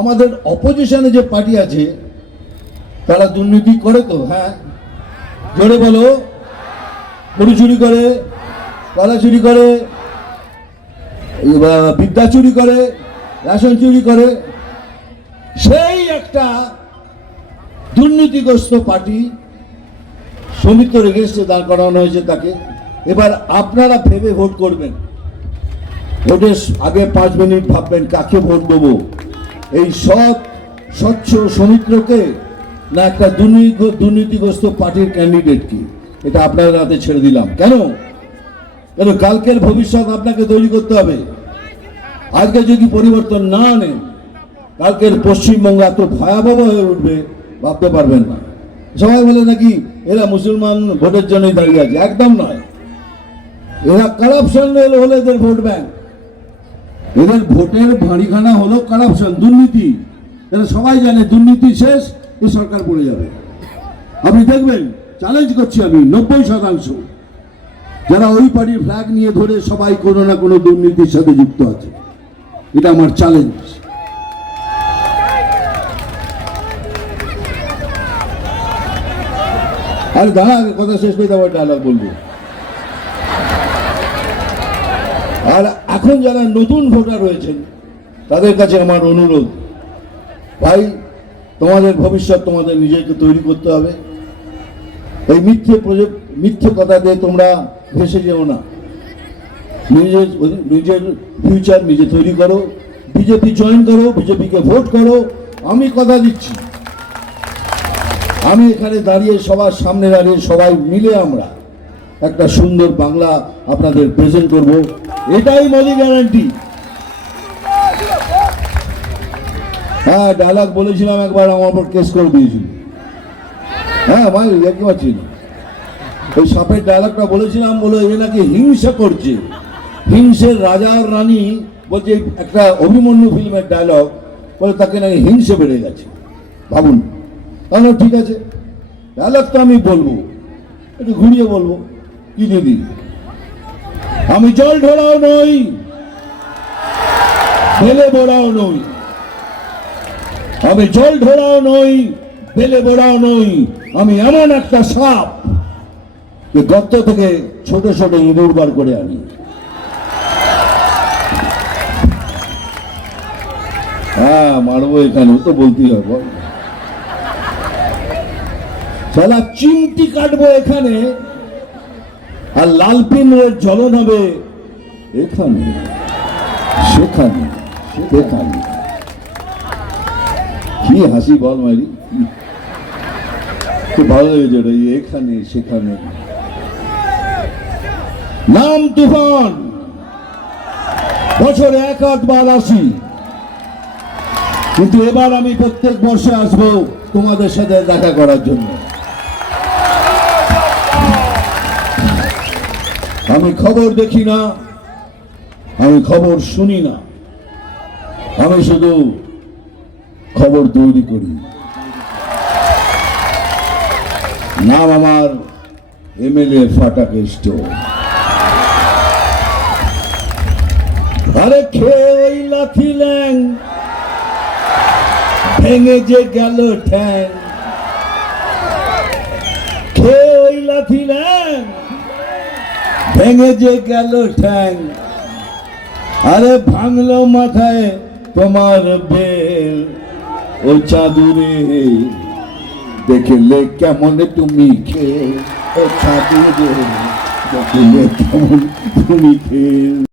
আমাদের অপোজিশনে যে পার্টি আছে, তারা দুর্নীতি করে তো হ্যাঁ? জোরে বলো। গরু চুরি করে কলা চুরি করে বিদ্যা চুরি করে, রেশন চুরি করে। সেই একটা দুর্নীতিগ্রস্ত পার্টি সমিত্র রেখেছে দাঁড় করানো হয়েছে তাকে। এবার আপনারা ভেবে ভোট করবেন। ভোটের আগে পাঁচ মিনিট ভাববেন কাকে ভোট দেবো। এই সৎ, স্বচ্ছ সমিত্রকে না একটা দুর্নীতি, দুর্নীতিগ্রস্ত পার্টির ক্যান্ডিডেটকে এটা আপনার হাতে ছেড়ে দিলাম। কেন? কেন? কালকের ভবিষ্যৎ আপনাকে তৈরি করতে হবে। আজকে যদি পরিবর্তন না আনেন কালকের পশ্চিমবঙ্গ এত ভয়াবহ হয়ে উঠবে, ভাবতে পারবেন না। সবাই বলে নাকি এরা মুসলমান ভোটের জন্যই দাঁড়িয়ে আছে। একদম নয়। এরা কারাপশন হলে এদের ভোট ব্যাংক এদের ভোটের ভাঁড়িখানা হলো কারাপশন দুর্নীতি। এরা সবাই জানে দুর্নীতি শেষ, এই সরকার পড়ে যাবে। আপনি দেখবেন চ্যালেঞ্জ করছি আমি, নব্বই শতাংশ। যারা ওই পার্টির ফ্ল্যাগ নিয়ে ধরে সবাই কোনো না কোনো দুর্নীতির সাথে যুক্ত আছে। এটা আমার চ্যালেঞ্জ আরে দাঁড়া কথা শেষ করে দেওয়ার ডায়লগ বলব। আর এখন যারা নতুন ভোটার রয়েছেন, তাদের কাছে আমার অনুরোধ, ভাই, তোমাদের ভবিষ্যৎ তোমাদের নিজেকে তৈরি করতে হবে। এই মিথ্যে প্রজেক্ট, মিথ্যে কথা দিয়ে তোমরা ভেসে যেও না। নিজের নিজের ফিউচার নিজে তৈরি করো, বিজেপি জয়েন করো, বিজেপিকে ভোট করো, আমি কথা দিচ্ছি। আমি এখানে দাঁড়িয়ে সবার সামনে দাঁড়িয়ে সবাই মিলে আমরা একটা সুন্দর বাংলা আপনাদের প্রেজেন্ট করব। এটাই মোদি গ্যারান্টি হ্যাঁ ডায়লগ বলেছিলাম একবার, আমার উপর কেস করে দিয়েছিল। হ্যাঁ ভাই, দেখতে পাচ্ছি না। ওই সাপের ডায়লগটা বলেছিলাম বলে এ নাকি হিংসা করছে। হিংসের রাজা আর রানী বলছে, একটা অভিমন্যু ফিল্মের ডায়লগ বলে তাকে নাকি হিংসে বেড়ে গেছে। ভাবুন। তাহলে ঠিক আছে। ডায়লগ তো আমি বলব, একটু ঘুরিয়ে বলব। কি দিদি আমি জল ঢোড়াও নই, বেলে বোড়াও নই। আমি জল ঢোড়াও নই, বেলে বোড়াও নই। আমি এমন একটা সাপ যে গর্ত থেকে ছোট ছোট ইঁদুর বার করে আনি। হ্যাঁ মারবো এখানে তো বলতেই হবে। চিমটি কাটবো এখানে আর লালপিনের জ্বলন হবে এখানে, সেখানে সেখানে। কি হাসি বল মারি খুব ভালো লেগেছে রে, এখানে, সেখানে। নাম তুফান। বছরে এক আধবার আসি। কিন্তু এবার আমি প্রত্যেক বর্ষে আসব তোমাদের সাথে দেখা করার জন্য। আমি খবর দেখি না, আমি খবর শুনি না। আমি শুধু খবর তৈরি করি। নাম আমার এমএলএ ফাটা কেষ্ট আরে খেয়ে ওই লাথি ল্যাং, ভেঙে যে গেল ঠ্যাং খেয়ে ওই লাথি ল্যাং ভেঙে যে গেল ঠ্যাং, আরে ভাঙলো মাথায় তোমার বেল। ও চাদুরে দেখলে কেমন তুমি খেয়ে ও চাদুরে দেখলে কেমন তুমি খেয়ে